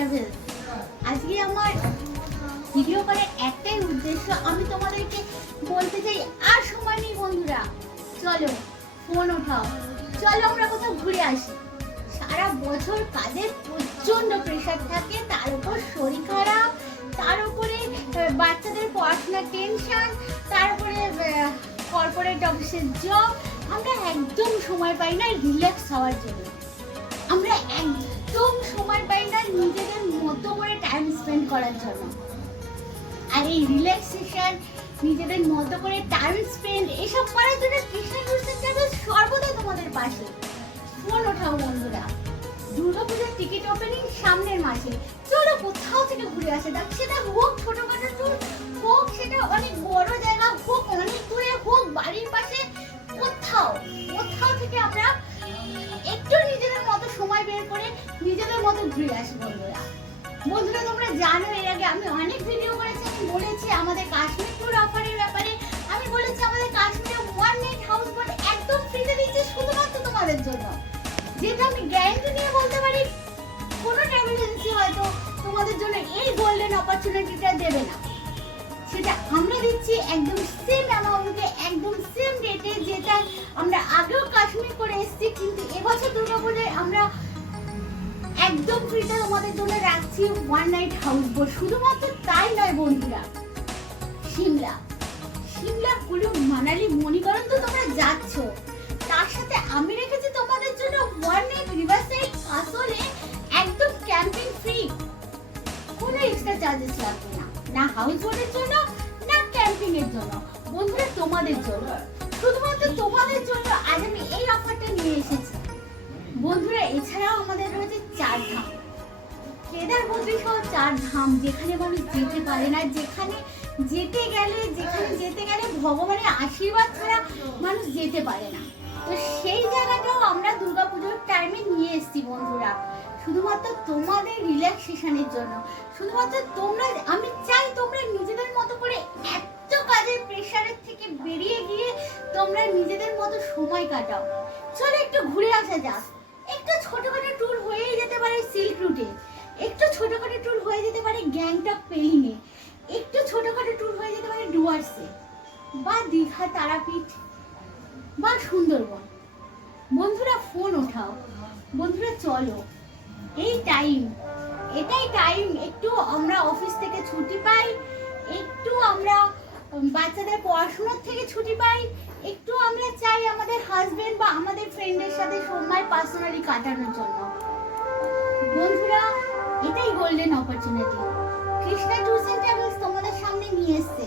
Travels. আজকে আমার video করার একটাই উদ্দেশ্য, আমি তোমাদেরকে বলতে চাই আর সময় নেই বন্ধুরা, চলো ফোন ওঠাও, চলো আমরা কোথাও ঘুরে আসি। সারা বছর কাজের প্রচন্ড প্রেশার থাকে, তার উপর শরীর খারাপ, তার উপরে বাচ্চাদের পড়াশোনার টেনশন, তার উপরে কর্পোরেট অফিসের জব, আমরা একদম সময় পাই না রিল্যাক্স হওয়ার জন্য। আমরা একদম সময় পাই না নিজেদের মতো করে টাইম স্পেন্ড করার জন্য। আর এই রিল্যাক্সেশন, নিজেদের মতো করে টাইম স্পেন্ড এসব করার জন্য কৃষ্ণা ট্যুরস এন্ড ট্রাভেলস সর্বদা তোমাদের পাশে। ফোন ওঠাও বন্ধুরা, দুর্গাপূজার টিকিট ওপেনিং সামনের মাসে, চলো কোথাও থেকে ঘুরে আসে। দেখ সেটা হোক ছোটখাটো ট্যুর, হোক সেটা অনেক বড় জায়গা, হোক অনেক দূরে, হোক বাড়ির পাশে, কোথাও থেকে আমরা একটু নিজেদের মতো সময় বের করে নিজেদের মতো ঘুরে আসি বন্ধুরা। তোমরা জানো এর আগে আমি অনেক ভিডিও করেছি, আমি বলেছি আমাদের কাশ্মীর ট্যুর অফারের ব্যাপারে, আমি বলেছি আমাদের কাশ্মীরে ওয়ান নাইট হাউস বোট একদম ফ্রিতে দিচ্ছে শুধুমাত্র তোমাদের জন্য। যেটা আমি গ্যারান্টি নিয়ে বলতে পারি কোনো ট্রাভেল এজেন্সি হয়তো তোমাদের জন্য এই গোল্ডেন অপরচুনিটিটা দেবে না। সেটা আমরা দিচ্ছি একদম সেম অ্যামাউন্টে, একদম সেম রেটে, যেটা আমরা আগেও কাশ্মীর করে এসেছি, কিন্তু এবছর দুর্গাপূজায় আমরা একদম ফ্রিতে তোমাদের জন্য রাখছি ওয়ান নাইট হাউস বোট। শুধুমাত্র তাই নয় বন্ধুরা, সিমলা কুলু মানালি মণিকরণ তো তোমরা যাচ্ছ, তার সাথে আমি রেখেছি তোমাদের জন্য ওয়ান নাইট রিভারসাইড কাসলে, একদম ক্যাম্পিং ফ্রি, কোনো এক্সট্রা চার্জেস লাগবে না, না হাউস বোটের জন্য না ক্যাম্পিং এর জন্য। বন্ধুরা তোমাদের জন্য, শুধুমাত্র তোমাদের জন্য আজ আমি এই অফারটা নিয়ে এসেছি বন্ধুরা। এছাড়াও আমাদের রয়েছে 4 ধাম, কেদার বদ্রী সহ 4 ধাম, যেখানে মানুষ যেতে পারে না, যেখানে যেতে গেলে ভগবানের আশীর্বাদ ছাড়া মানুষ যেতে পারে না। তো সেই জায়গাটাও আমরা দুর্গাপুজোর টাইমে নিয়ে এসেছি বন্ধুরা, শুধুমাত্র তোমাদের রিল্যাক্সেশনের জন্য। শুধুমাত্র তোমরা, আমি চাই তোমরা নিজেদের মতো করে এত কাজের প্রেশারের থেকে বেরিয়ে গিয়ে তোমরা নিজেদের মতো সময় কাটাও। চলো একটু ঘুরে আসা যাক। একটু ছোটখাটো ট্যুর হয়েই যেতে পারে সিল্ক রুটে, একটু ছোটখাটো ট্যুর হয়ে যেতে পারে গ্যাংটক পেলিংয়ে, একটু ছোটখাটো ট্যুর হয়ে যেতে পারে ডুয়ার্সে, বা দীঘা তারাপীঠ, বা সুন্দরবন। বন্ধুরা ফোন ওঠাও, বন্ধুরা চলো, এটাই টাইম। একটু আমরা অফিস থেকে ছুটি পাই, একটু আমরা বাচ্চাদের পড়াশোনার থেকে ছুটি পাই, একটু আমরা চাই আমাদের হাজবেন্ড বা আমাদের ফ্রেন্ডের সাথে সময় পার্সোনালি কাটানোর জন্য। বন্ধুরা এটাই golden opportunity Krishna tours and travels তোমাদের সামনে নিয়ে এসেছে।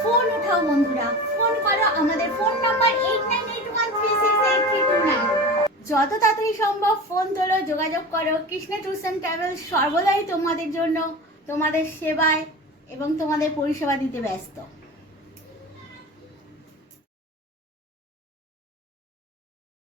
ফোন ওঠাও বন্ধুরা, ফোন করো, আমাদের ফোন নাম্বার 8981368329। যত তাড়াতাড়ি সম্ভব ফোন তোলো, যোগাযোগ করো। কৃষ্ণা ট্যুরস এন্ড ট্রাভেলস সর্বদাই তোমাদের জন্য, তোমাদের সেবায় এবং তোমাদের পরিষেবা দিতে ব্যস্ত।